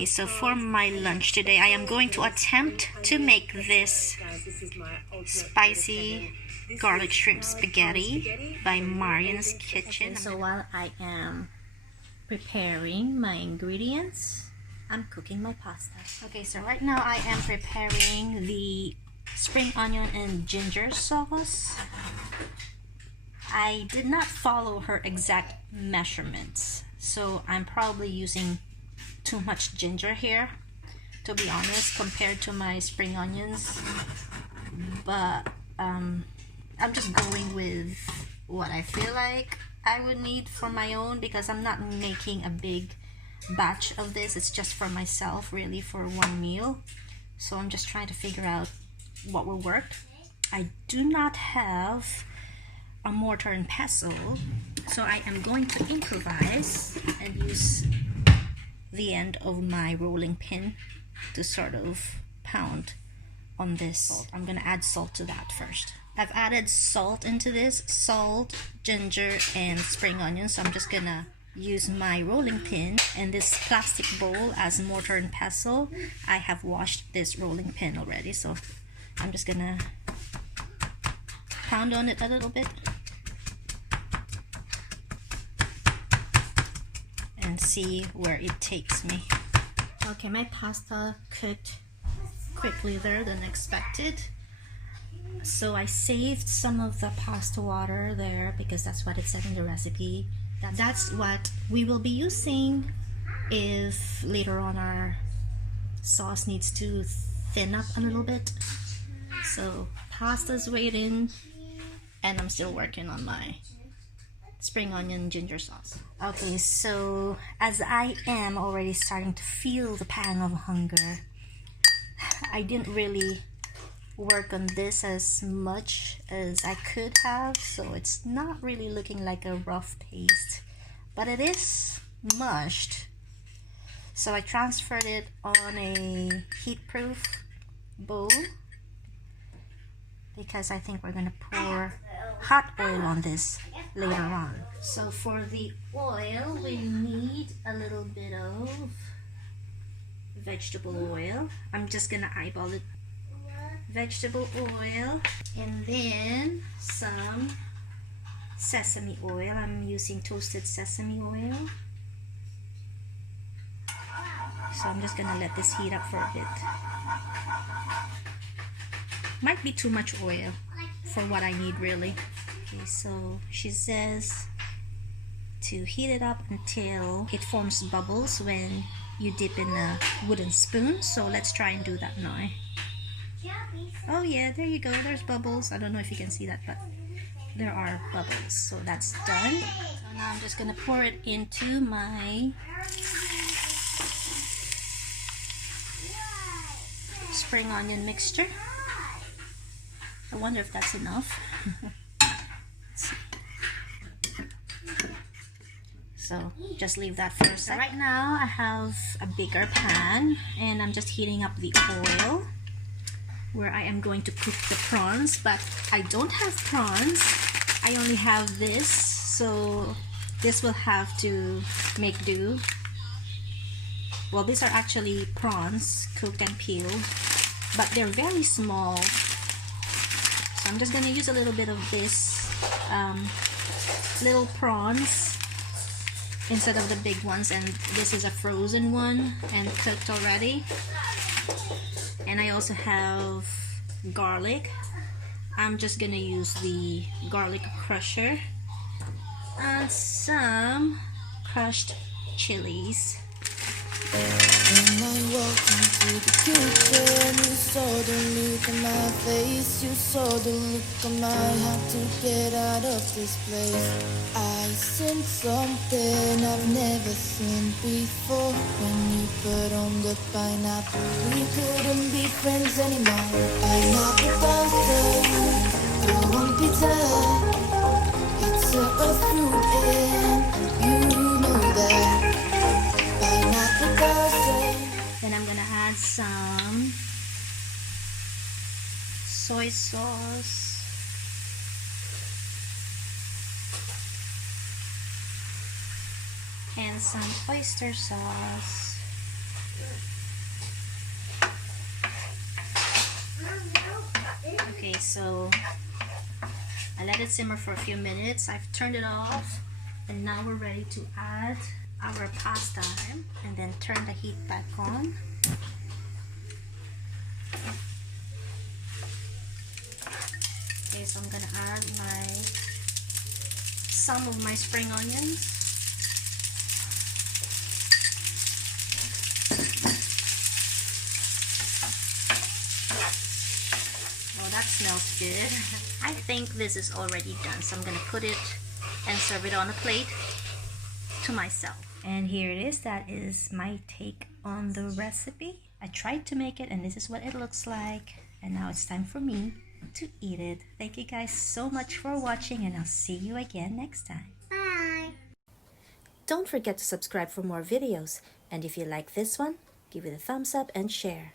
Okay, so for my lunch today, I am going to attempt to make this spicy garlic shrimp spaghetti by Marian's Kitchen. Okay, so while I am preparing my ingredients, I'm cooking my pasta. Okay, so right now I am preparing the spring onion and ginger sauce. I did not follow her exact measurements, so I'm probably using too much ginger here, to be honest, compared to my spring onions. But I'm just going with what I feel like I would need for my own, because I'm not making a big batch of this. It's just for myself, really, for one meal. So I'm just trying to figure out what will work. I do not have a mortar and pestle, so I am going to improvise and use the end of my rolling pin to sort of pound on this. I'm gonna add salt to that first. I've added salt into this, salt, ginger, and spring onions. So I'm just gonna use my rolling pin and this plastic bowl as mortar and pestle. I have washed this rolling pin already, so I'm just gonna pound on it a little bit and see where it takes me. Okay, my pasta cooked quickly there than expected. So I saved some of the pasta water there because that's what it said in the recipe. That's what we will be using if later on our sauce needs to thin up a little bit. So pasta's waiting, and I'm still working on my spring onion ginger sauce. Okay, so as I am already starting to feel the pang of hunger, I didn't really work on this as much as I could have, so it's not really looking like a rough paste, but it is mushed. So I transferred it on a heat-proof bowl because I think we're gonna pour hot oil on this later on. So for the oil, we need a little bit of vegetable oil. I'm just gonna eyeball it. Vegetable oil, and then some sesame oil. I'm using toasted sesame oil. So I'm just gonna let this heat up for a bit. Might be too much oil for what I need, really. Okay, so she says to heat it up until it forms bubbles when you dip in a wooden spoon. So let's try and do that now. Oh yeah, there you go, there's bubbles. I don't know if you can see that, but there are bubbles. So that's done. So now I'm just gonna pour it into my spring onion mixture. I wonder if that's enough. So just leave that for a second. Right now I have a bigger pan and I'm just heating up the oil where I am going to cook the prawns, but I don't have prawns. I only have this, so this will have to make do. Well, these are actually prawns cooked and peeled, but they're very small. So I'm just gonna use a little bit of this little prawns instead of the big ones, and this is a frozen one and cooked already. And I also have garlic. I'm just gonna use the garlic crusher and some crushed chilies. When I walked into the kitchen, you saw the look on my face. You saw the look on my heart to get out of this place. I seen something I've never seen before. When you put on the pineapple, we couldn't be friends anymore. Pineapple pasta, I want pizza. It's a fruit and you know that. Then I'm gonna add some soy sauce, and some oyster sauce, Okay, so I let it simmer for a few minutes. I've turned it off, and now we're ready to add our pasta and then turn the heat back on. Okay, so I'm gonna add some of my spring onions. Oh, that smells good. I think this is already done, so I'm gonna put it and serve it on a plate to myself. And here it is. That is my take on the recipe. I tried to make it, and this is what it looks like. And now it's time for me to eat it. Thank you guys so much for watching, and I'll see you again next time. Bye! Don't forget to subscribe for more videos, and if you like this one, give it a thumbs up and share.